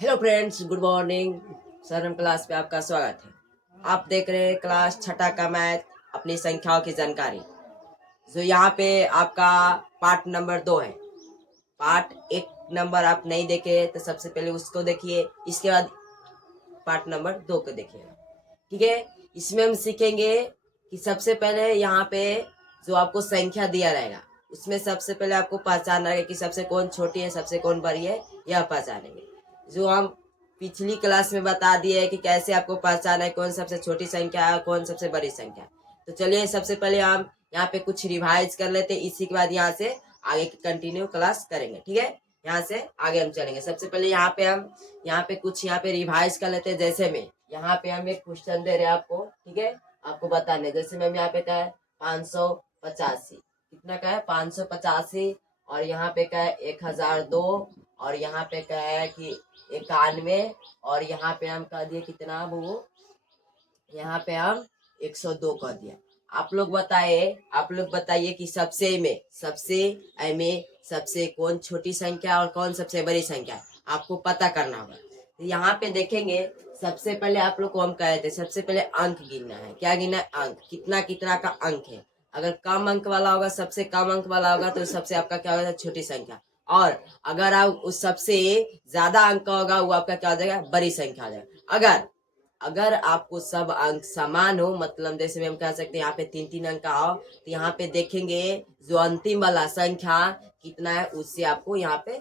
Hello friends, good morning. सरम class पे आपका स्वागत है। आप देख रहे हैं क्लास छठा का मैथ, अपनी संख्याओं की जानकारी। जो यहाँ पे आपका पार्ट नंबर 2 है। पार्ट 1 नंबर आप नहीं देखे तो सबसे पहले उसको देखिए, इसके बाद पार्ट नंबर 2 को देखिए। ठीक है, इसमें हम सीखेंगे कि सबसे पहले यहाँ पे जो आपको संख्या दिया रहेगा उसमें सबसे पहले आपको पहचानना है कि सबसे कौन छोटी है सबसे कौन बड़ी है, यह पहचानेंगे। जो हम पिछली क्लास में बता दिए है कि कैसे आपको पहचाना है कौन सबसे छोटी संख्या है कौन सबसे बड़ी संख्या है। तो चलिए सबसे पहले हम यहाँ पे कुछ रिवाइज कर लेते हैं, इसी के बाद यहाँ से आगे की कंटिन्यू क्लास करेंगे। ठीक है, यहाँ से आगे हम चलेंगे। सबसे पहले यहाँ पे हम कुछ रिवाइज कर लेते हैं। जैसे में यहाँ पे हम एक क्वेश्चन दे रहे हैं आपको, ठीक है, आपको बताने। जैसे में यहाँ पे क्या है 585, कितना का है 585, और यहाँ पे क्या है 1002, और यहाँ पे क्या है कि 91, और यहाँ पे हम कह दिए कितना वो, यहाँ पे हम 102 कर दिया। आप लोग बताइए कि सबसे कौन छोटी संख्या और कौन सबसे बड़ी संख्या है, आपको पता करना होगा। तो यहाँ पे देखेंगे, सबसे पहले आप लोग को हम कहे थे सबसे पहले अंक गिनना है। क्या गिनना है? अंक। कितना कितना का अंक है। अगर कम अंक वाला होगा, सबसे कम अंक वाला होगा, तो सबसे आपका क्या होगा, छोटी संख्या। और अगर आप उस सबसे ज्यादा अंक का होगा, वो आपका क्या हो जाएगा, बड़ी संख्या हो जाएगा। अगर आपको सब अंक समान हो, मतलब जैसे में हम कह सकते हैं यहाँ पे 3-3 अंक का हो, तो यहाँ पे देखेंगे जो अंतिम वाला संख्या कितना है उससे आपको यहाँ पे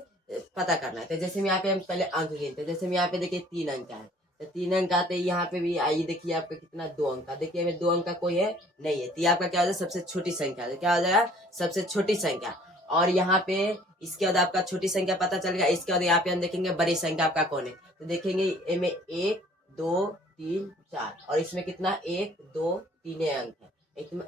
पता करना है। तो जैसे में यहाँ पे हम पहले अंक गिनते हैं। जैसे में यहाँ पे देखिए 3 अंक का है, तो 3 अंक आते हैं। यहाँ पे भी आइए देखिए आपका कितना 2 अंक का। देखिए हमें 2 अंक का कोई है नहीं है, तो आपका क्या हो जाएगा, सबसे छोटी संख्या। क्या हो जाएगा, सबसे छोटी संख्या। और यहाँ पे इसके बाद आपका छोटी संख्या पता चल गया। इसके बाद यहाँ पे हम देखेंगे बड़ी संख्या आपका कौन है। तो देखेंगे इनमें 1 2 3 4, और इसमें कितना 1 2 3 अंक है।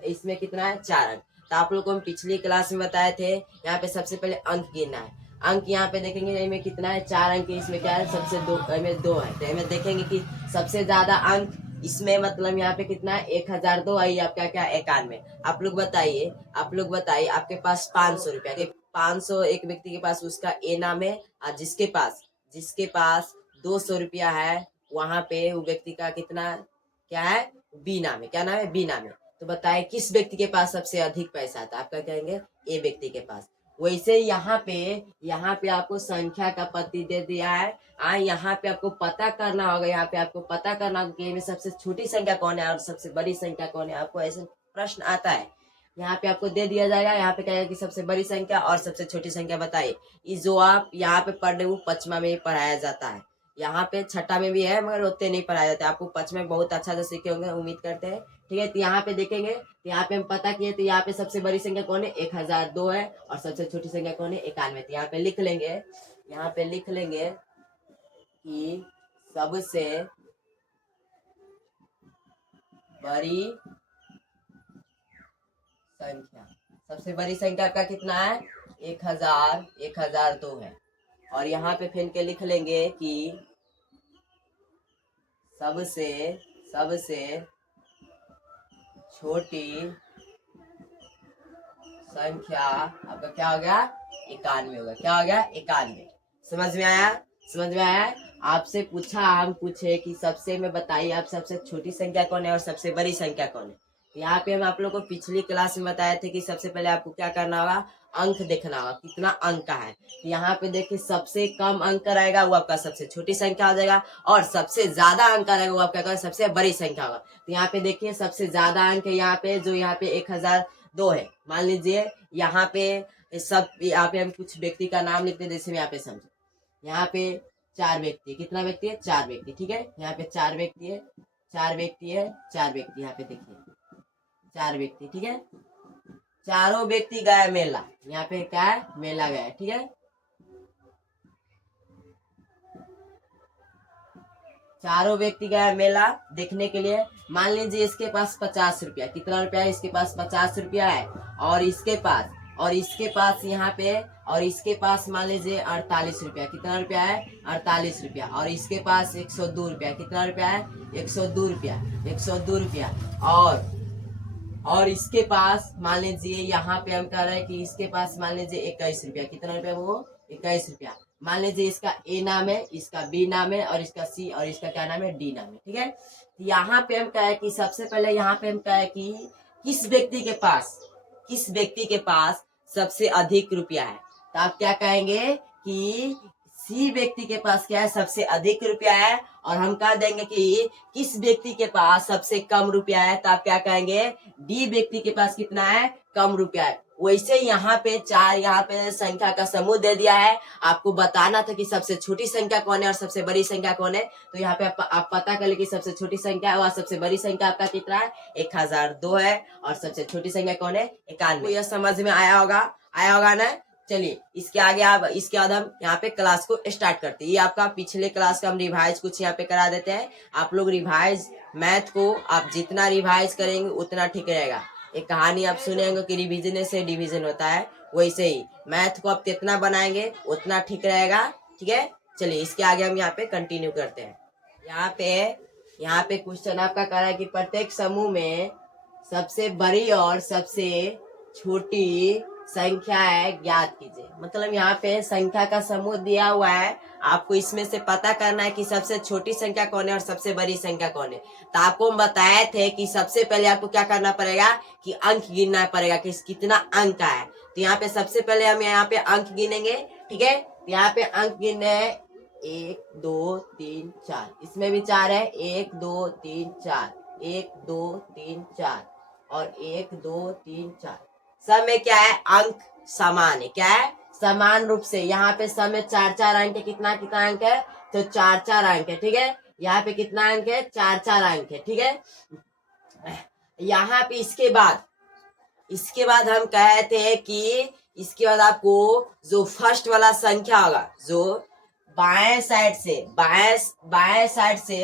इसमें कितना है 4 अंक। तो आप लोग को हम पिछली क्लास में बताए थे, यहाँ पे सबसे पहले अंक गिनना है। अंक यहाँ पे देखेंगे इनमें कितना है 4 अंक है। इसमें क्या है, सबसे दो इनमें 2 है। तो इनमें देखेंगे कि सबसे ज्यादा अंक इसमें, मतलब यहाँ पे कितना है 1002 है, आपका क्या 91। आप लोग बताइए आपके पास 500 रुपया के 500 एक व्यक्ति के पास, उसका ए नाम है। और जिसके पास 200 रुपया है, वहां पे वो व्यक्ति का कितना क्या है, बी नाम है। क्या नाम है, बी नाम है। तो बताए किस व्यक्ति के पास सबसे अधिक पैसा था, आपका कहेंगे ए व्यक्ति के पास। वैसे यहाँ पे आपको संख्या का पति दे दिया है। यहाँ पे आपको पता करना होगा, यहाँ पे आपको पता करना होगा कि इनमें सबसे छोटी संख्या कौन है और सबसे बड़ी संख्या कौन है। आपको ऐसे प्रश्न आता है, यहाँ पे आपको दे दिया जाएगा। यहाँ पे कहेगा कि सबसे बड़ी संख्या और सबसे छोटी संख्या बताइए। इस जो आप यहाँ पे पढ़ रहे हो पचमा में ही पढ़ाया जाता है। यहाँ पे छठा में भी है, मगर उतने नहीं पढ़ाया जाता है। आपको पचमा में बहुत अच्छा से सीखे होंगे, उम्मीद करते हैं। ठीक है, तो यहाँ पे देखेंगे, तो यहाँ पे हम पता किए, तो यहाँ पे सबसे बड़ी संख्या कौन है 1002 है, और सबसे छोटी संख्या कौन है 91। तो यहाँ पे लिख लेंगे कि सबसे बड़ी संख्या, सबसे बड़ी संख्या का कितना है 1002 है। और यहाँ पे फिर के लिख लेंगे कि सबसे छोटी संख्या आपका क्या हो गया 91 होगा। क्या हो गया 91। समझ में आया। आपसे पूछा, हम पूछे कि सबसे में बताइए आप सबसे छोटी संख्या कौन है और सबसे बड़ी संख्या कौन है। यहाँ पे हम आप लोग को पिछली क्लास में बताए थे कि सबसे पहले आपको क्या करना होगा, अंक देखना होगा कितना अंक का है। यहाँ पे देखिए सबसे कम अंक रहेगा वो आपका सबसे छोटी संख्या हो जाएगा, और सबसे ज्यादा अंक रहेगा वो आपका सबसे बड़ी संख्या होगा। तो यहाँ पे देखिए सबसे ज्यादा अंक है यहाँ पे, जो यहाँ पे 1002 है। मान लीजिए यहाँ पे हम कुछ व्यक्ति का नाम लिखते, जैसे मैं यहाँ पे समझो, यहाँ पे 4 व्यक्ति, कितना व्यक्ति है 4 व्यक्ति। ठीक है, यहाँ पे 4 व्यक्ति है, 4 व्यक्ति यहाँ पे देखिए 4 व्यक्ति। ठीक है, चारों व्यक्ति गए मेला। यहाँ पे क्या है, मेला गया। ठीक है, चारों व्यक्ति गए मेला देखने के लिए। मान लीजिए इसके पास 50 रुपया, कितना रुपया है इसके पास 50 रुपया है, और इसके पास यहाँ पे, और इसके पास मान लीजिए 48 रुपया, कितना रुपया है 48 रुपया, और इसके पास 102 रुपया, कितना रुपया है 102 रुपया, और इसके पास मान लीजिए यहाँ पे हम कह रहे हैं कि इसके पास मान लीजिए 21 रुपया, कितना रुपया वो 21 रुपया। मान लीजिए इसका ए नाम है, इसका बी नाम है और इसका सी और इसका क्या नाम है, डी नाम है। ठीक है, यहाँ पे हम कहे कि सबसे पहले यहाँ पे हम कहे कि किस व्यक्ति के पास सबसे अधिक रुपया है, तो आप क्या कहेंगे कि सी व्यक्ति के पास क्या है, सबसे अधिक रुपया है। और हम कह देंगे कि किस व्यक्ति के पास सबसे कम रुपया है, तो आप क्या कहेंगे, डी व्यक्ति के पास कितना है, कम रुपया है। वैसे यहाँ पे चार यहाँ पे संख्या का समूह दे दिया है, आपको बताना था कि सबसे छोटी संख्या कौन है और सबसे बड़ी संख्या कौन है। तो यहाँ पे आप पता कर ले कि सबसे छोटी संख्या है और सबसे बड़ी संख्या आपका कितना है, 1002 है। और सबसे छोटी संख्या कौन है, 91। यह समझ में आया होगा ना। चलिए इसके आगे आप इसके बाद हम यहाँ पे क्लास को स्टार्ट करते हैं। ये आपका पिछले क्लास का हम रिवाइज कुछ यहाँ पे करा देते हैं। आप लोग रिवाइज मैथ को आप जितना रिवाइज करेंगे उतना ठीक रहेगा। एक कहानी आप सुनेंगे कि रिवीजन से डिवीजन होता है, वैसे ही मैथ को आप जितना बनाएंगे उतना ठीक रहेगा। ठीक है, चलिए इसके आगे हम यहाँ पे कंटिन्यू करते हैं। यहाँ पे क्वेश्चन आपका कह रहा है कि प्रत्येक समूह में सबसे बड़ी और सबसे छोटी संख्या है ज्ञात कीजिए। मतलब यहाँ पे संख्या का समूह दिया हुआ है, आपको इसमें से पता करना है कि सबसे छोटी संख्या कौन है और सबसे बड़ी संख्या कौन है। तो आपको हम बताए थे कि सबसे पहले आपको क्या करना पड़ेगा कि अंक गिनना पड़ेगा कि कितना अंक का है। तो यहाँ पे सबसे पहले हम यहाँ पे अंक गिनेंगे। ठीक है, यहाँ पे अंक गिनने हैं 1 2 3 4, इसमें भी 4 है, 1 2 3 4, 1 2 3 4 और 1 2 3 4। सब में क्या है, अंक समान है। क्या है, समान रूप से। यहाँ पे सब में 4 अंक है। कितना अंक है, तो 4 अंक है। ठीक है, यहाँ पे कितना अंक है, 4 अंक है। ठीक है, यहाँ पे इसके बाद हम कहते हैं कि इसके बाद आपको जो फर्स्ट वाला संख्या होगा, जो बाएं साइड से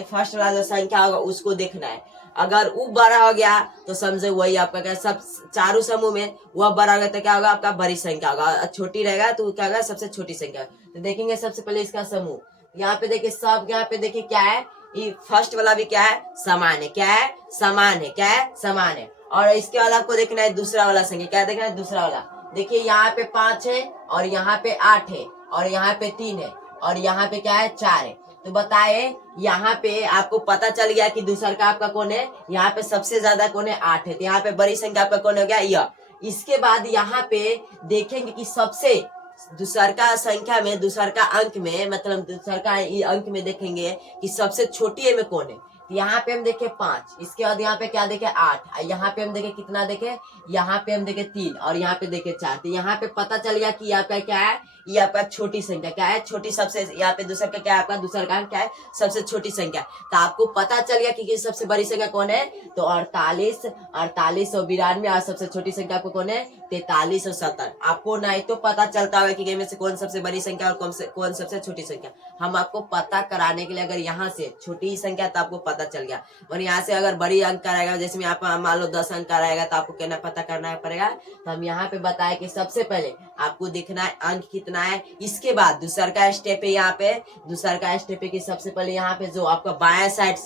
फर्स्ट वाला जो संख्या होगा उसको देखना है। अगर वो बड़ा हो गया तो समझो वही आपका क्या, सब चारों समूह में वह बड़ा होगा तो क्या होगा, आपका बड़ी संख्या होगा। छोटी रहेगा तो क्या होगा, सबसे छोटी संख्या। तो देखेंगे सबसे पहले इसका समूह, यहाँ पे देखिए सब, यहाँ पे देखिए क्या है, ये फर्स्ट वाला भी क्या है, समान है। क्या है, समान है। क्या है, समान है। और इसके बाद आपको देखना है दूसरा वाला संख्या। क्या देखना है, दूसरा वाला। देखिए यहाँ पे 5 है और यहाँ पे 8 है और यहाँ पे 3 है और यहाँ पे क्या है, 4 है। तो बताए यहाँ पे आपको पता चल गया कि दूसरा का आपका कौन है, यहाँ पे सबसे ज्यादा कौन है, 8 है। तो यहाँ पे बड़ी संख्या आपका कौन हो गया, यह। इसके बाद यहाँ पे देखेंगे कि सबसे दूसर का संख्या में, दूसर का अंक में, मतलब दूसर का अंक में देखेंगे कि सबसे छोटी में कौन है। यहाँ पे हम देखे 5, इसके बाद यहाँ पे क्या देखे 8, यहाँ पे हम देखे कितना देखे, यहाँ पे हम देखे 3 और यहाँ पे देखे 4। तो यहाँ पे पता चल गया कि आपका क्या है, ये आपका छोटी संख्या। क्या है, छोटी। सबसे यहाँ पे दूसरा का क्या है, आपका दूसरा का क्या है, सबसे छोटी संख्या। तो आपको पता चल गया कि सबसे बड़ी संख्या कौन है, तो 48 और 92 और सबसे छोटी संख्या आपको कौन है, 43 और 70। आपको नहीं तो पता चलता होगा कि इनमें से कौन सबसे बड़ी संख्या और कौन सबसे छोटी संख्या। हम आपको पता कराने के लिए, अगर यहाँ से छोटी संख्या तो आपको पता चल गया, और यहाँ से अगर बड़ी अंक का रहेगा, जैसे यहाँ पर मान लो 10 अंक का रहेगा तो आपको कहना पता करना पड़ेगा। तो हम यहाँ पे बताए कि सबसे पहले आपको देखना है अंक कितना है। इसके बाद दूसरा का स्टेप है, यहाँ पे दूसरा का स्टेप है कि सबसे पहले यहाँ पे जो आपका बाएं साइड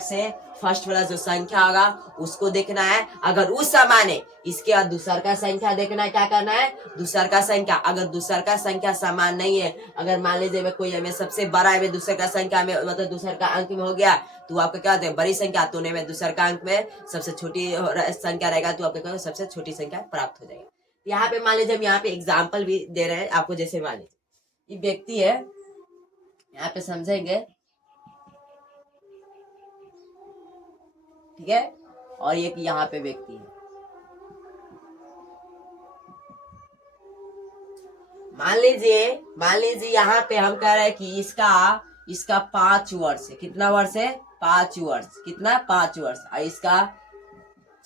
से फर्स्ट वाला जो संख्या होगा उसको देखना है। अगर उस समान है, इसके बाद दूसरा का संख्या देखना है। क्या करना है, दूसरा का संख्या। अगर दूसरा का संख्या समान नहीं है, अगर मान लीजिए कोई हमें सबसे बड़ा है दूसरे का संख्या में, मतलब दूसरे का अंक में हो गया, तो आपका क्या होता है, बड़ी संख्या। तो में दूसरे का अंक में सबसे छोटी संख्या रहेगा तो आपका सबसे छोटी संख्या प्राप्त हो जाएगा। यहाँ पे मान लीजिए हम यहाँ पे एग्जाम्पल भी दे रहे हैं आपको। जैसे मान लीजिए ये व्यक्ति है, यहाँ पे समझेंगे, ठीक है, और एक यहाँ पे व्यक्ति है। मान लीजिए यहाँ पे हम कह रहे हैं कि इसका 5 वर्ष है। कितना वर्ष है, 5 वर्ष। कितना, 5 वर्ष। और इसका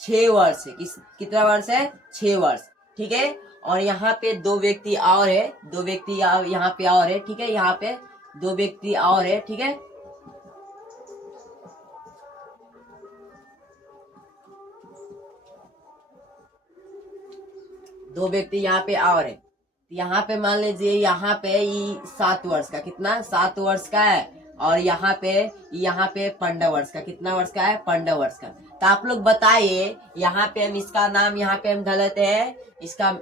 6 वर्ष है। कितना वर्ष है, 6 वर्ष। ठीक है, और यहाँ पे 2 व्यक्ति और है, 2 व्यक्ति यहाँ पे और है। ठीक है, यहाँ पे 2 व्यक्ति और है। ठीक है, दो व्यक्ति यहाँ पे और है। यहाँ पे मान लीजिए यहाँ पे 7 वर्ष का, कितना, 7 वर्ष का है। और यहाँ पे 15 वर्ष का। कितना वर्ष का है, 15 वर्ष का। तो आप लोग बताइए, यहाँ पे हम इसका नाम यहाँ पे हम धर लेते हैं, इसका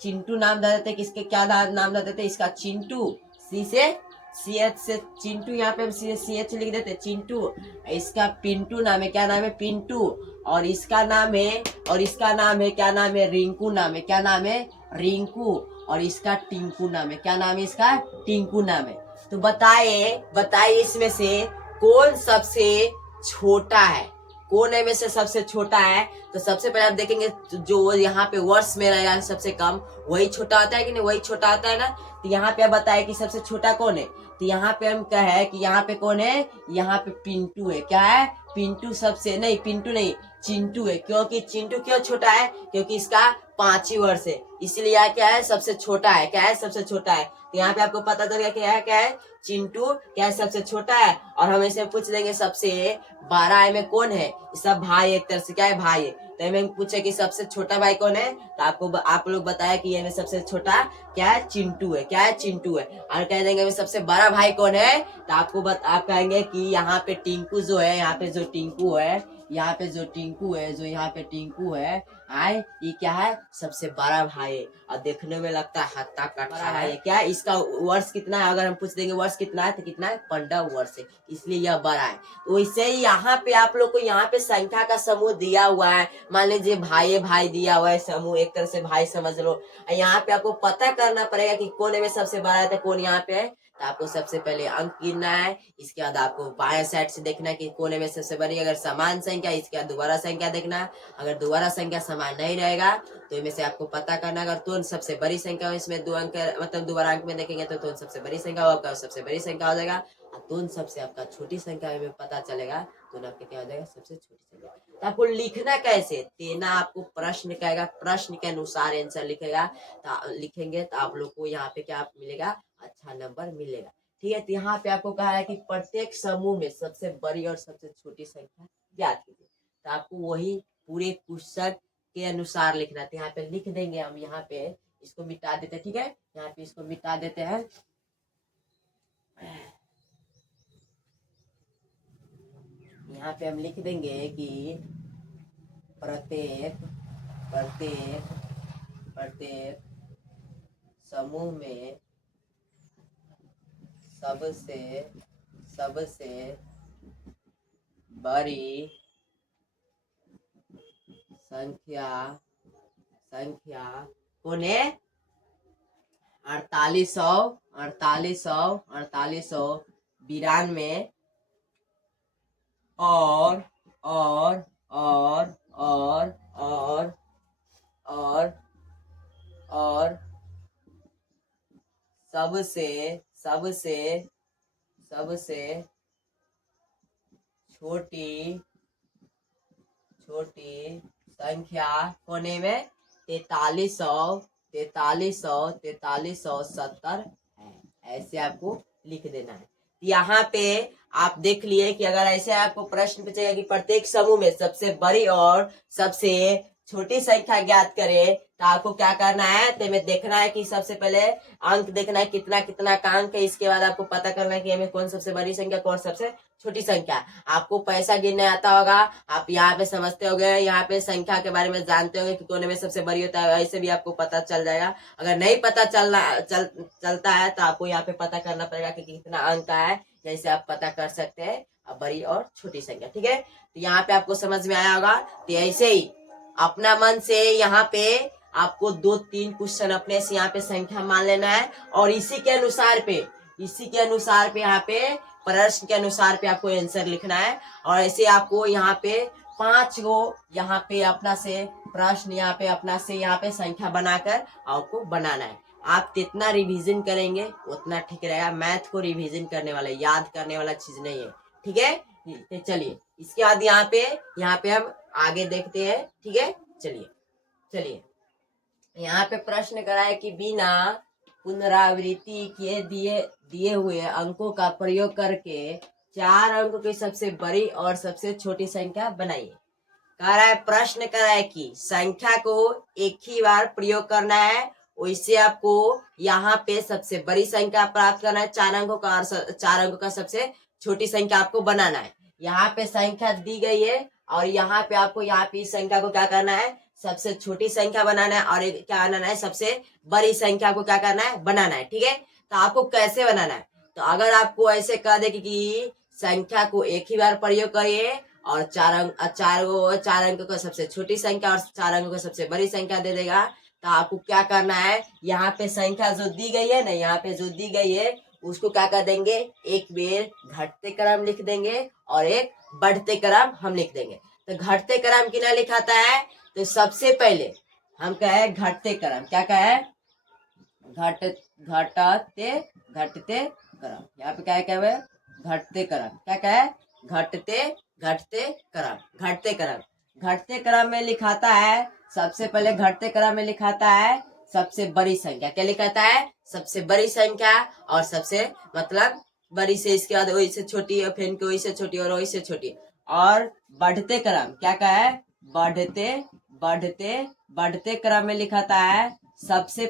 चिंटू नाम धर देते हैं। किसके क्या नाम धर देते हैं, इसका चिंटू। सी से सी एच से चिंटू, यहाँ पे हम सी एच लिख देते चिंटू। इसका पिंटू नाम है, क्या नाम है? पिंटू। और इसका नाम है, और इसका नाम है, क्या नाम है? रिंकू नाम है, क्या नाम है? रिंकू। और इसका टिंकू नाम है, क्या नाम है? इसका टिंकू नाम है। तो बताइए इसमें से कौन सबसे छोटा है? कौन है में से सबसे छोटा है? तो सबसे पहले आप देखेंगे जो यहाँ पे वर्ष में रहेगा सबसे कम, वही छोटा होता है कि नहीं? वही छोटा होता है ना। तो यहाँ पे आप बताए कि सबसे छोटा कौन है? तो यहाँ पे हम कहे कि यहाँ पे कौन है? यहाँ पे पिंटू है। क्या है? पिंटू सबसे, नहीं पिंटू नहीं, चिंटू है। क्योंकि चिंटू क्यों छोटा है? क्योंकि इसका 5 ही वर्ष है, इसलिए यहाँ क्या है? सबसे छोटा है। क्या है? सबसे छोटा है। तो यहाँ पे आपको पता चल गया क्या है? चिंटू क्या है? सबसे छोटा है। और हम इसे पूछ देंगे सबसे बड़ा में कौन है? सब भाई, एक तरह से क्या है? भाई है। तो हमें पूछे कि सबसे छोटा भाई कौन है? तो आप लोग बताया कि ये में सबसे छोटा क्या है? चिंटू है। क्या है? चिंटू है। और कह देंगे सबसे बड़ा भाई कौन है? तो आप कहेंगे कि यहाँ पे टिंकू जो है, यहाँ पे जो टिंकू है, यहाँ पे जो टिंकू है, जो यहाँ पे टिंकू है, आए ये क्या है? सबसे बड़ा भाई है। और देखने में लगता है हत्ता कट्टा है। क्या है? इसका वर्ष कितना है? अगर हम पूछ देंगे वर्ष कितना है, तो कितना है? 15 वर्ष है, इसलिए यह बड़ा है। तो इससे यहाँ पे आप लोग को यहाँ पे संख्या का समूह दिया हुआ है। मान लीजिए भाई दिया हुआ है समूह, एक तरह से भाई समझ लो। यहाँ पे आपको पता करना पड़ेगा कि कौन में सबसे बड़ा है, तो कौन यहाँ पे है। तो आपको सबसे पहले अंक गिनना है। इसके बाद आपको बाएं साइड से देखना है कि कोने में सबसे बड़ी अगर समान संख्या, इसके बाद दोबारा संख्या देखना है। अगर दोबारा संख्या समान नहीं रहेगा तो इनमें से आपको पता करना, अगर तुरंत सबसे बड़ी संख्या हो, इसमें 2 अंक मतलब दोबारा अंक में देखेंगे तो तुरंत सबसे बड़ी संख्या हो, आपका सबसे बड़ी संख्या हो जाएगा। और तुरंत सबसे आपका छोटी संख्या में पता चलेगा तो आपके क्या हो जाएगा? सबसे छोटी संख्या। तो आपको लिखना कैसे? तेना आपको प्रश्न कहेगा, प्रश्न के अनुसार आंसर लिखेगा। तो लिखेंगे तो आप लोग को यहाँ पे क्या मिलेगा? अच्छा नंबर मिलेगा। ठीक है। तो यहाँ पे आपको कहा है कि प्रत्येक समूह में सबसे बड़ी और सबसे छोटी संख्या ज्ञात कीजिए। तो आपको वही पूरे क्वेश्चन के अनुसार लिखना है। तो यहाँ पे लिख देंगे हम, यहाँ पे इसको मिटा देते हैं। ठीक है, यहाँ पे इसको मिटा देते हैं। यहाँ पे हम लिख देंगे कि प्रत्येक समूह में सबसे बड़ी संख्या कौन है? 4892 और सबसे छोटी संख्या कोने में 4370 है। ऐसे आपको लिख देना है। यहाँ पे आप देख लिए कि अगर ऐसे आपको प्रश्न पूछेगा कि प्रत्येक समूह में सबसे बड़ी और सबसे छोटी संख्या ज्ञात करे, तो आपको क्या करना है? तो हमें देखना है कि सबसे पहले अंक देखना है, कितना का अंक है। इसके बाद आपको पता करना है कि हमें कौन सबसे बड़ी संख्या, कौन सबसे छोटी संख्या। आपको पैसा गिनने आता होगा, आप यहाँ पे समझते होंगे, यहाँ पे संख्या के बारे में जानते होंगे कि कोने में सबसे बड़ी होता है, ऐसे भी आपको पता चल जाएगा। अगर नहीं पता चलता है तो आपको यहाँ पे पता करना पड़ेगा कि कितना अंक है, जैसे आप पता कर सकते हैं बड़ी और छोटी संख्या। ठीक है, तो यहाँ पे आपको समझ में आया होगा। तो ऐसे ही अपना मन से यहाँ पे आपको 2-3 क्वेश्चन अपने से यहाँ पे संख्या मान लेना है, और इसी के अनुसार पे यहाँ पे प्रश्न के अनुसार पे आपको आंसर लिखना है। और ऐसे आपको यहाँ पे 5 गो यहाँ पे अपना से प्रश्न, यहाँ पे संख्या बनाकर आपको बनाना है। आप जितना रिवीजन करेंगे उतना ठीक रहेगा। मैथ को रिवीजन करने वाला, याद करने वाला चीज नहीं है। ठीक है, तो चलिए इसके बाद यहाँ पे हम आगे देखते हैं। ठीक है, चलिए यहाँ पे प्रश्न करा है कि बिना पुनरावृत्ति के दिए हुए अंकों का प्रयोग करके 4 अंकों की सबसे बड़ी और सबसे छोटी संख्या बनाइए। कह रहा है, प्रश्न कर रहा है कि संख्या को एक ही बार प्रयोग करना है, वैसे आपको यहाँ पे सबसे बड़ी संख्या प्राप्त करना है 4 अंकों का, और 4 अंकों का सबसे छोटी संख्या आपको बनाना है। यहाँ पे संख्या दी गई है, और यहाँ पे आपको यहाँ पे इस संख्या को क्या करना है? सबसे छोटी संख्या बनाना है, और क्या बनाना है? सबसे बड़ी संख्या को क्या करना है? बनाना है। ठीक है, तो आपको कैसे बनाना है। तो अगर आपको ऐसे कह दे कि संख्या को एक ही बार प्रयोग करिए और चार अंक को सबसे छोटी संख्या और 4 अंकों को सबसे बड़ी संख्या दे देगा, तो आपको क्या करना है, यहाँ पे संख्या जो दी गई है ना, यहाँ पे जो दी गई है उसको क्या कर देंगे, एक बेर घटते क्रम लिख देंगे और एक बढ़ते क्रम हम लिख देंगे। तो घटते क्रम कितना लिखाता है, तो सबसे पहले हम कहे घटते क्रम, क्या कहे, घटते घटते क्रम, यहाँ पे क्या है, घटते क्रम, क्या कहे, घटते घटते क्रम, घटते क्रम। घटते क्रम में लिखाता है, सबसे पहले घटते क्रम में लिखाता है सबसे बड़ी संख्या, क्या लिखाता है, सबसे बड़ी संख्या और सबसे मतलब बड़ी से इसके बाद वही से छोटी और फिर वही से छोटी और वही से छोटी। और बढ़ते क्रम क्या कहे, बढ़ते बढ़ते बढ़ते क्रम में लिखाता है सबसे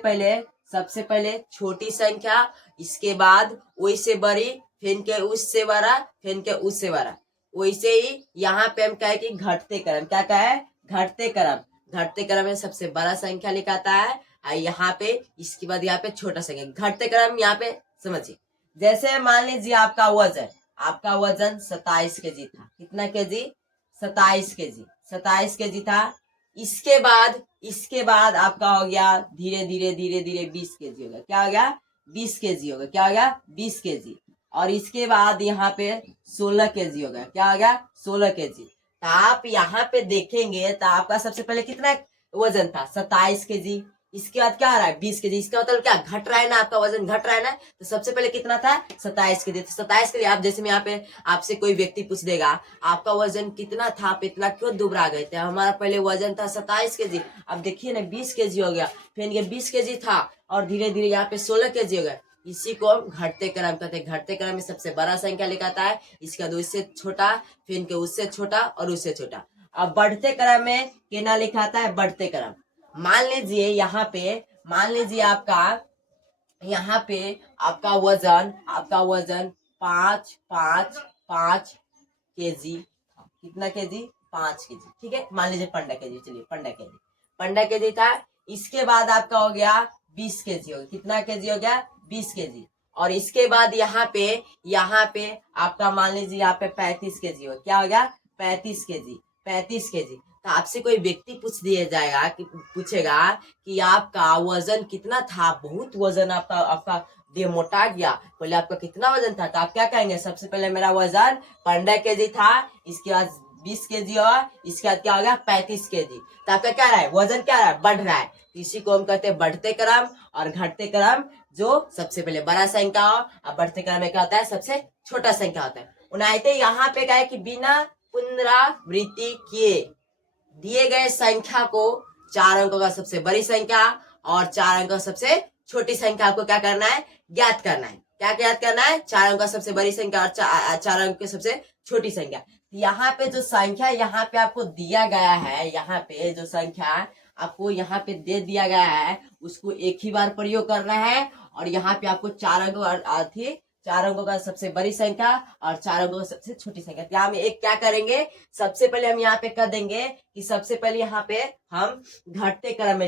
पहले छोटी संख्या, इसके बाद वही से बड़ी, फिर के उससे बड़ा, फिर के उससे बड़ा। वैसे ही यहाँ पे हम कहे कि घटते क्रम, क्या कहे, घटते क्रम। घटते क्रम में सबसे बड़ा संख्या लिखाता है और यहाँ पे इसके बाद यहाँ पे छोटा संख्या। घटते क्रम यहाँ पे समझिए, जैसे मान लीजिए आपका वजन 27 केजी था। कितना केजी, 27 केजी, 27 केजी था। इसके बाद आपका हो गया धीरे धीरे 20 केजी हो गया, क्या हो गया, 20 केजी हो गया, क्या हो गया, 20 केजी। और इसके बाद यहाँ पे 16 केजी हो गया, क्या हो गया, 16 केजी। तो आप यहाँ पे देखेंगे तो आपका सबसे पहले कितना वजन था, 27 केजी। इसके बाद क्या आ रहा है, 20 केजी। इसका मतलब क्या, घट रहा है ना, आपका वजन घट रहा है ना। तो सबसे पहले कितना था, 27 केजी। तो 27 केजी आप जैसे में यहाँ पे आपसे कोई व्यक्ति पूछ देगा आपका वजन कितना था, आप इतना क्यों दुबरा गए थे, हमारा पहले वजन था 27 केजी, अब देखिए ना 20 केजी हो गया, फिर ये 20 केजी था और धीरे धीरे यहाँ पे 16 केजी हो गया। इसी को हम घटते क्रम कहते हैं। घटते क्रम में सबसे बड़ा संख्या लिखाता है, इसके बाद उससे छोटा, फिर के उससे छोटा और उससे छोटा। अब बढ़ते क्रम में कितना लिखाता है, बढ़ते क्रम। मान लीजिए यहाँ पे आपका वजन 5 केजी, कितना केजी, 5 केजी, ठीक है। मान लीजिए 15 केजी, चलिए 15 केजी था। इसके बाद आपका हो गया 20 केजी हो गया, कितना केजी हो गया, 20 केजी। और इसके बाद यहाँ पे आपका मान लीजिए यहाँ पे 35 केजी हो, क्या हो गया, 35 केजी। तो आपसे कोई व्यक्ति पूछेगा कि आपका वजन कितना था, बहुत वजन आपका देह मोटा गया, पहले आपका कितना वजन था। तो आप क्या कहेंगे, सबसे पहले मेरा वजन 15 केजी था, इसके बाद 20 केजी और इसके बाद क्या हो गया, 35 केजी। तो आपका क्या रहा है, वजन क्या रहा है, बढ़ रहा है। इसी को हम कहते हैं बढ़ते क्रम। और घटते क्रम जो सबसे पहले बड़ा संख्या हो, और बढ़ते क्रम में क्या होता है, सबसे छोटा संख्या होता है। उन्हें यहाँ पे कहे कि बिना पुनरावृत्ति किए दिए गए संख्या को 4 अंकों का सबसे बड़ी संख्या और 4 अंकों का सबसे छोटी संख्या आपको क्या करना है, ज्ञात करना है। क्या ज्ञात करना है, 4 अंकों का सबसे बड़ी संख्या और 4 अंकों की सबसे छोटी संख्या। यहाँ पे जो संख्या यहाँ पे आपको दिया गया है, यहाँ पे जो संख्या आपको यहाँ पे दे दिया गया है उसको एक ही बार प्रयोग करना है। और यहाँ पे आपको 4 अंकों का सबसे बड़ी संख्या और 4 अंकों का सबसे छोटी संख्या। यहाँ में एक क्या करेंगे, सबसे पहले हम यहाँ पे कर देंगे कि सबसे पहले यहाँ पे हम घटते क्रम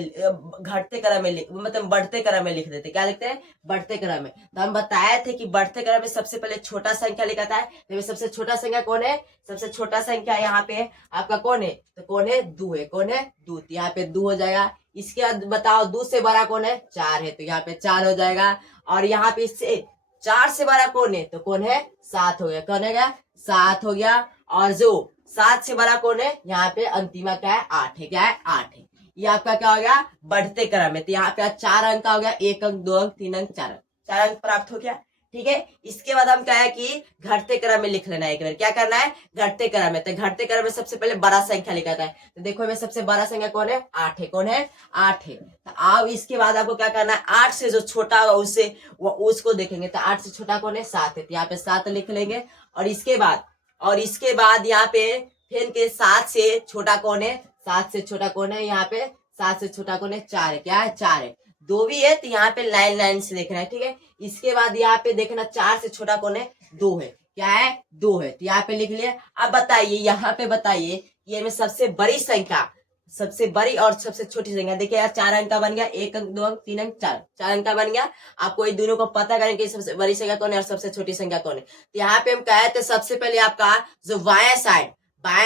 में मतलब बढ़ते क्रम में लिख देते। क्या लिखते हैं, बढ़ते क्रम में। तो हम बताए थे कि बढ़ते क्रम में सबसे पहले छोटा संख्या लिखा है। तो सबसे छोटा संख्या कौन है, सबसे छोटा संख्या यहाँ पे आपका कौन है, तो कौन है, 2 है। कौन है, 2। तो यहाँ पे 2 हो जाएगा। इसके बाद बताओ 2 से बड़ा कौन है, 4 है, तो यहाँ पे 4 हो जाएगा। और यहाँ पे इससे 4 से बड़ा कौन है, तो कौन है, 7 हो गया। कौन है, 7 हो गया। और जो 7 से बड़ा कौन है, यहाँ पे अंतिमा क्या है, 8 है। क्या है, 8 है। ये आपका क्या हो गया, बढ़ते क्रम में। तो यहाँ पे 4 अंक का हो गया, 1 अंक, 2 अंक, 3 अंक, 4 अंक प्राप्त हो गया, ठीक है। इसके बाद हम क्या है कि घटते क्रम में लिख लेना है एक बार। क्या करना है, घटते क्रम में। तो घटते क्रम में सबसे पहले बड़ा संख्या लिखा है। तो देखो मैं सबसे बड़ा संख्या कौन है, 8 है। कौन है, 8 है। तो अब इसके बाद आपको क्या करना है, 8 से जो छोटा होगा उसको देखेंगे। तो 8 से छोटा कौन है, 7 है। तो यहाँ पे 7 लिख लेंगे। और इसके बाद यहाँ पे फिर के 7 से छोटा कौन है, 7 से छोटा कौन है, यहाँ पे 7 से छोटा कौन है, 4 है। क्या है, 4 है। 2 भी है, तो यहाँ पे लाइन से देखना है, ठीक है। इसके बाद यहाँ पे देखना 4 से छोटा कौन है, 2 है। क्या है, 2 है। तो यहाँ पे लिख लिया। अब बताइए, यहाँ पे बताइए ये में सबसे बड़ी संख्या सबसे बड़ी और सबसे छोटी संख्या। देखिए यार 4 अंक का बन गया, 1 अंक 2 अंक 3 अंक 4 अंक का बन गया। आपको ये दोनों को पता करें कि सबसे बड़ी संख्या कौन है और सबसे छोटी संख्या कौन है। तो यहाँ पे हम कहे थे सबसे पहले आपका जो बाएं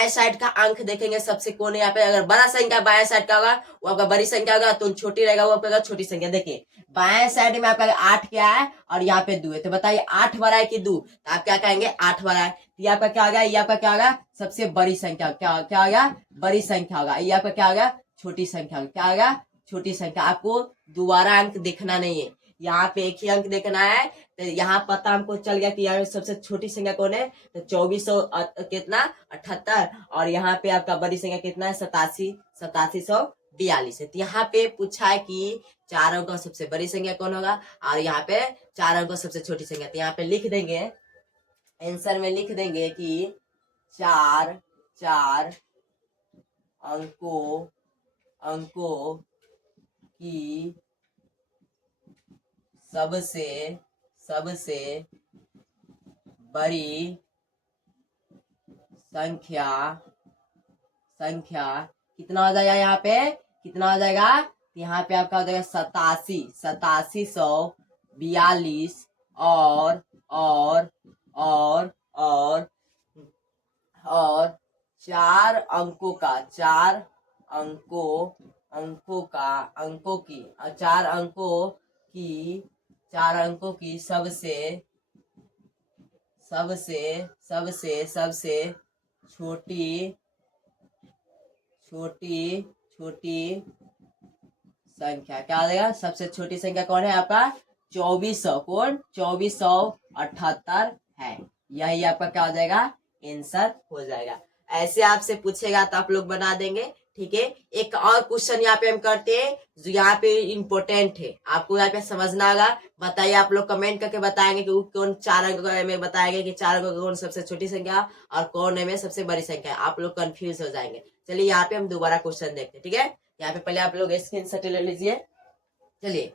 साइड का अंक देखेंगे सबसे कौन है यहाँ पे। अगर बड़ा संख्या बाएं साइड का होगा वो आपका बड़ी संख्या होगा, तो छोटी रहेगा वो आपका छोटी संख्या। देखिए बाएं साइड में आपका 8 क्या है और यहाँ पे 2 है, तो बताइए 8 बड़ा है कि 2, तो आप क्या कहेंगे 8 बड़ा है। ये आपका क्या होगा, ये आपका क्या होगा सबसे बड़ी संख्या। क्या क्या होगा, बड़ी संख्या होगा। ये आपका क्या होगा, छोटी संख्या होगा। क्या होगा, छोटी संख्या। आपको दोबारा अंक देखना नहीं है, यहाँ पे एक ही अंक देखना है। तो यहाँ पता हमको चल गया कि यहाँ सबसे छोटी संख्या कौन है, तो 2400 कितना 78, और यहाँ पे आपका बड़ी संख्या कितना है 8742 है। तो यहाँ पे पूछा है कि 4 अंक का सबसे बड़ी संख्या कौन होगा और यहाँ पे 4 अंक का सबसे छोटी संख्या। तो यहाँ पे लिख देंगे, आंसर में लिख देंगे कि 4 अंकों की सबसे बड़ी संख्या कितना हो जाएगा, यहाँ पे कितना हो जाएगा, यहाँ पे आपका हो जाएगा 8742 और 4 अंकों की सबसे छोटी संख्या। क्या आ जाएगा, सबसे छोटी संख्या कौन है आपका 2400, कौन 2478 है। यही आपका क्या हो जाएगा, आंसर हो जाएगा। ऐसे आपसे पूछेगा तो आप लोग बना देंगे, ठीक है। एक और क्वेश्चन यहाँ पे हम करते हैं जो यहाँ पे इम्पोर्टेंट है, आपको यहाँ पे समझना होगा। बताइए, आप लोग कमेंट करके बताएंगे कि कौन 4 अंक में बताएंगे कि 4 अंक कौन सबसे छोटी संख्या और कौन में सबसे बड़ी संख्या। आप लोग कंफ्यूज हो जाएंगे। चलिए यहाँ पे हम दोबारा क्वेश्चन देखते हैं, ठीक है। यहाँ पे पहले आप लोग स्क्रीनशॉट ले लीजिए। चलिए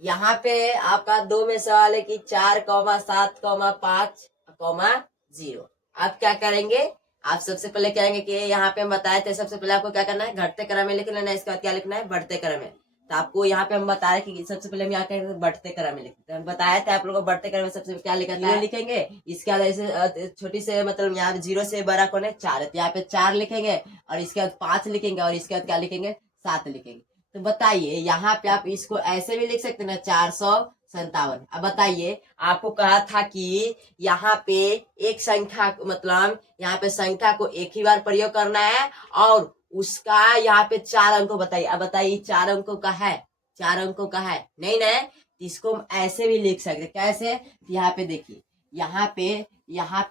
यहाँ पे आपका 2 में सवाल है कि 4,7,5,0। आप क्या करेंगे, आप सबसे पहले कहेंगे कि यहाँ पे हम बताए थे सबसे पहले आपको क्या करना है, घटते क्रम में लिख लेना है। इसके बाद क्या लिखना है, बढ़ते क्रम में। तो आपको यहाँ पे हम बता रहे कि सबसे पहले हम यहाँ कहेंगे बढ़ते क्रम में लिखते हैं। हम बताया था आप लोगों को बढ़ते क्रम में सबसे क्या लिखना है, लिखेंगे। इसके बाद ऐसे छोटी से मतलब यहाँ 0 से बड़ा कौन है 4 है, तो यहाँ पे 4 लिखेंगे और इसके बाद 5 लिखेंगे और इसके बाद क्या लिखेंगे 7 लिखेंगे। तो बताइए यहाँ पे आप इसको ऐसे भी लिख सकते हैं ना 457। अब बताइए, आपको कहा था कि यहाँ पे एक संख्या मतलब यहाँ पे संख्या को एक ही बार प्रयोग करना है और उसका यहाँ पे 4 अंकों बताइए। अब बताइए 4 अंकों का है, 4 अंकों का है नहीं ना, इसको हम ऐसे भी लिख सकते। कैसे, यहाँ पे देखिए, यहाँ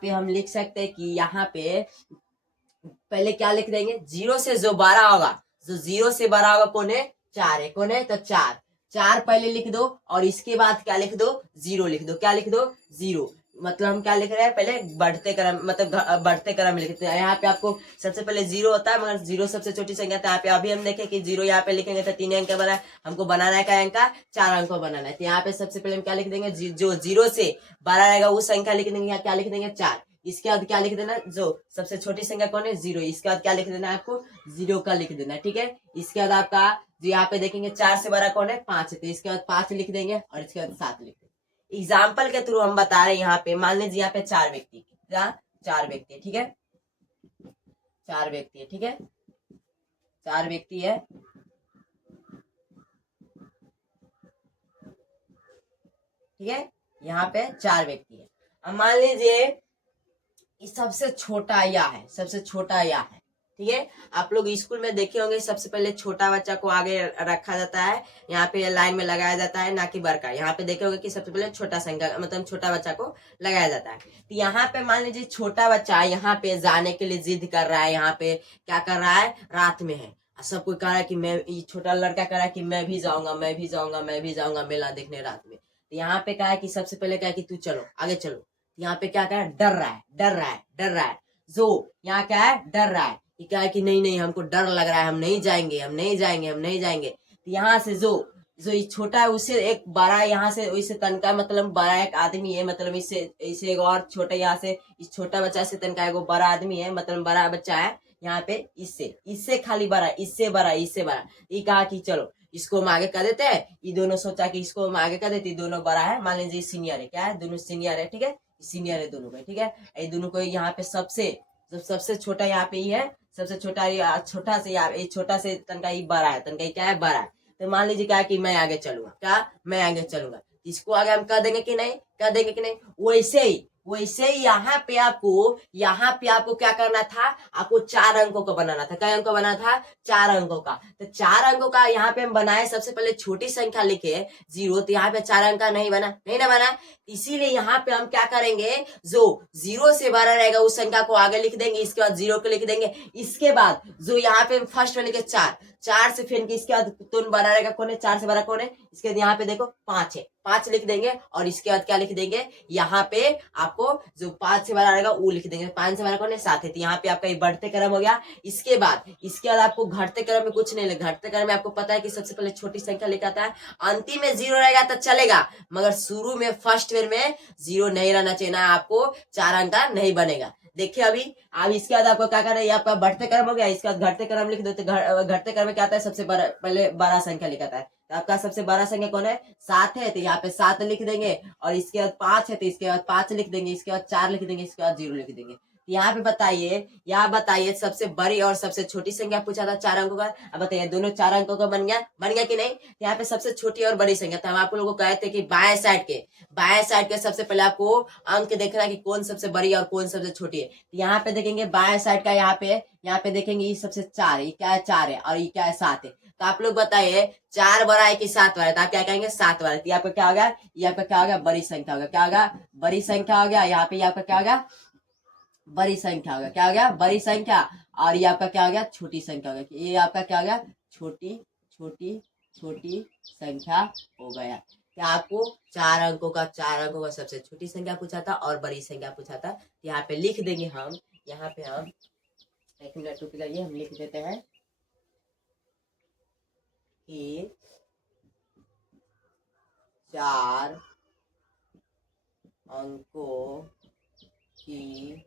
पे हम लिख सकते हैं कि यहाँ पे पहले क्या लिख देंगे, 0 से जो 12 होगा, जो 0 से बड़ा होगा कौन है 4 है, कौन है तो 4 पहले लिख दो और इसके बाद क्या लिख दो 0 लिख दो। क्या लिख दो 0, मतलब हम क्या लिख रहे हैं पहले बढ़ते क्रम, मतलब बढ़ते क्रम में लिखते हैं। यहाँ पे आपको सबसे पहले 0 होता है, मगर 0 सबसे छोटी संख्या। तो यहाँ पे अभी हम देखें कि 0 यहाँ पे लिखेंगे तो 3 अंक का बना, हमको बनाना है क्या अंक का 4 अंक को बनाना है। तो यहाँ पे सबसे पहले हम क्या लिख देंगे, जो 0 से 12 रहेगा वो संख्या लिख देंगे। यहाँ क्या लिख देंगे 4। इसके बाद क्या लिख देना, जो सबसे छोटी संख्या कौन है 0, इसके बाद क्या लिख देना है आपको 0 का लिख देना है, ठीक है। इसके बाद आपका जो यहाँ पे देखेंगे 4 से बड़ा कौन है 5 है, तो इसके बाद 5 लिख देंगे और इसके बाद 7 लिख देंगे। एग्जाम्पल के थ्रू हम बता रहे हैं। यहाँ पे मान लीजिए यहाँ पे 4 व्यक्ति, 4 व्यक्ति है, ठीक है, 4 व्यक्ति है, ठीक है, 4 व्यक्ति है, ठीक है। यहाँ पे 4 व्यक्ति है। अब मान लीजिए सबसे छोटा या है, सबसे छोटा या है, ठीक है। आप लोग स्कूल में देखे होंगे सबसे पहले छोटा बच्चा को आगे रखा जाता है, यहाँ पे लाइन में लगाया जाता है, ना कि बड़का। यहाँ पे देखे होंगे कि सबसे पहले छोटा संख्या मतलब छोटा बच्चा को लगाया जाता है। तो यहाँ पे मान लीजिए छोटा बच्चा यहाँ पे जाने के लिए जिद कर रहा है, यहाँ पे क्या कर रहा है, रात में है, सब कोई कह रहा है कि मैं, छोटा लड़का कह रहा है कि मैं भी जाऊंगा मेला देखने रात में। तो यहाँ पे कहा है कि सबसे पहले कहा है कि तू चलो आगे चलो। यहाँ पे क्या कह रहा है, डर रहा है, जो यहाँ क्या है डर रहा है कि क्या है कि नहीं हमको डर लग रहा है, हम नहीं जाएंगे। तो यहाँ से जो छोटा है उससे एक बड़ा, यहाँ से इससे तनका मतलब बड़ा एक आदमी है, मतलब इससे एक और छोटा, यहाँ से इस छोटा बच्चा से तनका एक बड़ा आदमी है, मतलब बड़ा बच्चा है, यहाँ पे इससे खाली बड़ा, इससे बड़ा, इससे बड़ा। ये कहा कि चलो इसको हम आगे कर देते हैं, ये दोनों सोचा कि इसको हम आगे कर देते, दोनों बड़ा है, मान लीजिए सीनियर है, क्या है, दोनों सीनियर है, ठीक है, सीनियर है दोनों का, ठीक है। ये दोनों को यहाँ पे सबसे छोटा यहाँ पे ही है, सबसे छोटा, छोटा से यहाँ छोटा से तनका ही बड़ा है, तनका क्या है, बड़ा है। तो मान लीजिए क्या कि मैं आगे चलूंगा, क्या मैं आगे चलूंगा, इसको आगे हम कर देंगे कि नहीं, कर देंगे कि नहीं। वैसे ही यहाँ पे आपको क्या करना था, आपको 4 अंकों को बनाना था। क्या अंकों बनाना था, 4 अंकों का। तो 4 अंकों का यहाँ पे हम बनाए, सबसे पहले छोटी संख्या लिखे 0, तो यहाँ पे 4 अंक का नहीं बना, नहीं ना बना। इसीलिए यहाँ पे हम क्या करेंगे, जो 0 से बड़ा रहेगा उस संख्या को आगे लिख देंगे, इसके बाद 0 को लिख देंगे। इसके बाद जो यहाँ पे फर्स्ट में लिखे 4 से फिर इसके बाद तुम बड़ा रहेगा कौन है, 4 से बड़ा कौन है, इसके बाद यहाँ पे देखो 5 है, 5 लिख देंगे। और इसके बाद क्या लिख देंगे, यहाँ पे आपको जो 5 से बड़ा रहेगा वो लिख देंगे। 5 से बड़ा कौन है, 7 है। तो यहाँ पे आपका ये बढ़ते क्रम हो गया। इसके बाद आपको घटते क्रम में कुछ नहीं, घटते क्रम में आपको पता है कि सबसे पहले छोटी संख्या लिखा था, अंतिम में 0 रहेगा तो चलेगा, मगर शुरू में फर्स्ट वेर में 0 नहीं रहना चाहिए ना, आपको 4 अंक का नहीं बनेगा। देखिए अब इसके बाद आपको क्या करना है, आपका बढ़ते क्रम हो गया, इसके बाद घटते क्रम लिख दो। तो घटते क्रम में क्या आता है, सबसे बड़ा पहले बड़ा संख्या लिखा था। तो आपका सबसे बड़ा संख्या कौन है, 7 है, तो यहाँ पे 7 लिख देंगे। और इसके बाद 5 है, तो इसके बाद 5 लिख देंगे, इसके बाद 4 लिख देंगे, इसके बाद 0 लिख देंगे। यहाँ पे बताइए सबसे बड़ी और सबसे छोटी संख्या पूछा था 4 अंकों का। अब बताइए दोनों 4 अंकों का बन गया कि नहीं। यहाँ पे सबसे छोटी और बड़ी संख्या, तो हम आप लोगों को कहे थे कि बाएं साइड के सबसे पहले आपको अंक देखना है कि कौन सबसे बड़ी और कौन सबसे छोटी है। यहाँ पे देखेंगे बाएं साइड का, यहाँ पे देखेंगे ये सबसे 4 है, ये क्या है, 4 है, और ये क्या है, 7 है। तो आप लोग बताइए 4 बड़ा है कि 7 बड़ा है, तो आप क्या कहेंगे, 7 बड़ा है। तो यहाँ पे क्या हो गया, ये आपका क्या हो गया, बड़ी संख्या होगा, क्या होगा, बड़ी संख्या हो गया। यहाँ पे आपका क्या हो गया, बड़ी संख्या होगा, क्या हो गया, बड़ी संख्या। और ये आपका क्या हो गया, छोटी संख्या हो गया। ये आपका क्या हो गया, छोटी संख्या हो गया। क्या आपको 4 अंकों का सबसे छोटी संख्या पूछा था और बड़ी संख्या पूछा था। यहाँ पे लिख देंगे हम, यहाँ पे हम 1 मिनट रुक जाइए, हम लिख देते हैं कि 4 अंकों की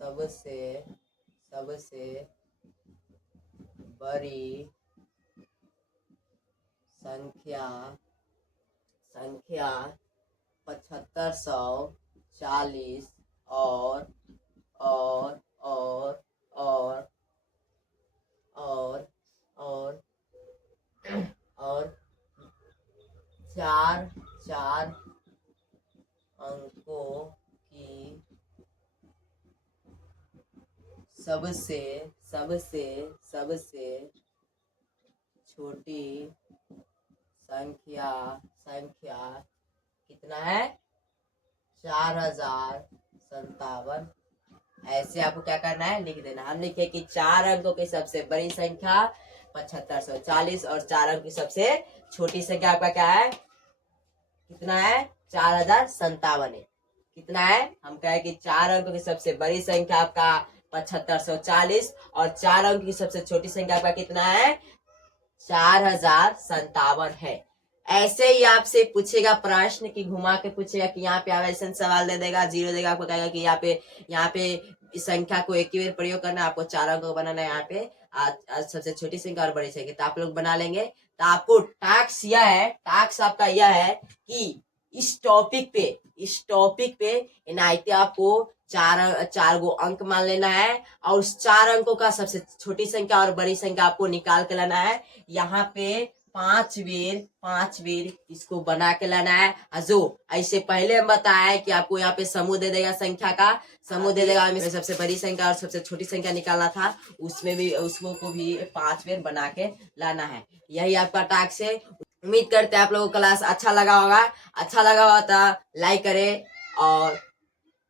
सबसे बड़ी संख्या 7540 और 4 अंकों की सबसे छोटी संख्या कितना है, 4057। ऐसे आपको क्या करना है, लिख देना। हम लिखे कि 4 अंकों की सबसे बड़ी संख्या 7540 और 4 अंक की सबसे छोटी संख्या आपका क्या है, कितना है, 4057 है। कितना है, हम कहे कि 4 अंकों की सबसे बड़ी संख्या आपका 7540 और 4 अंक की सबसे छोटी संख्या आपका कितना है, 4057 है। ऐसे ही आपसे पूछेगा प्रश्न की घुमा के पूछेगा कि यहाँ पे ऐसा सवाल दे देगा, 0 देगा, आपको कहेगा कि यहाँ पे इस संख्या को एक ही बार प्रयोग करना है, आपको 4 अंकों को बनाना है। यहाँ पे सबसे छोटी संख्या और बड़ी संख्या, तो आप लोग बना लेंगे। तो आपको टास्क आपका यह है कि इस टॉपिक पे एनआईटी आपको 4 गो अंक मान लेना है और उस 4 अंकों का सबसे छोटी संख्या और बड़ी संख्या आपको निकाल के लाना है। यहाँ पे 5 बेर इसको बना के लाना है। जो ऐसे पहले हम बताया कि आपको यहाँ पे समूह दे देगा, संख्या का समूह दे देगा, में सबसे बड़ी संख्या और सबसे छोटी संख्या निकालना था, उसको भी 5 बेर बना के लाना है। यही आपका टास्क है। उम्मीद करते हैं आप लोगों को क्लास अच्छा लगा होगा तो लाइक करें और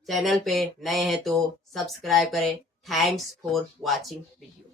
चैनल पे नए हैं तो सब्सक्राइब करें। Thanks for watching video.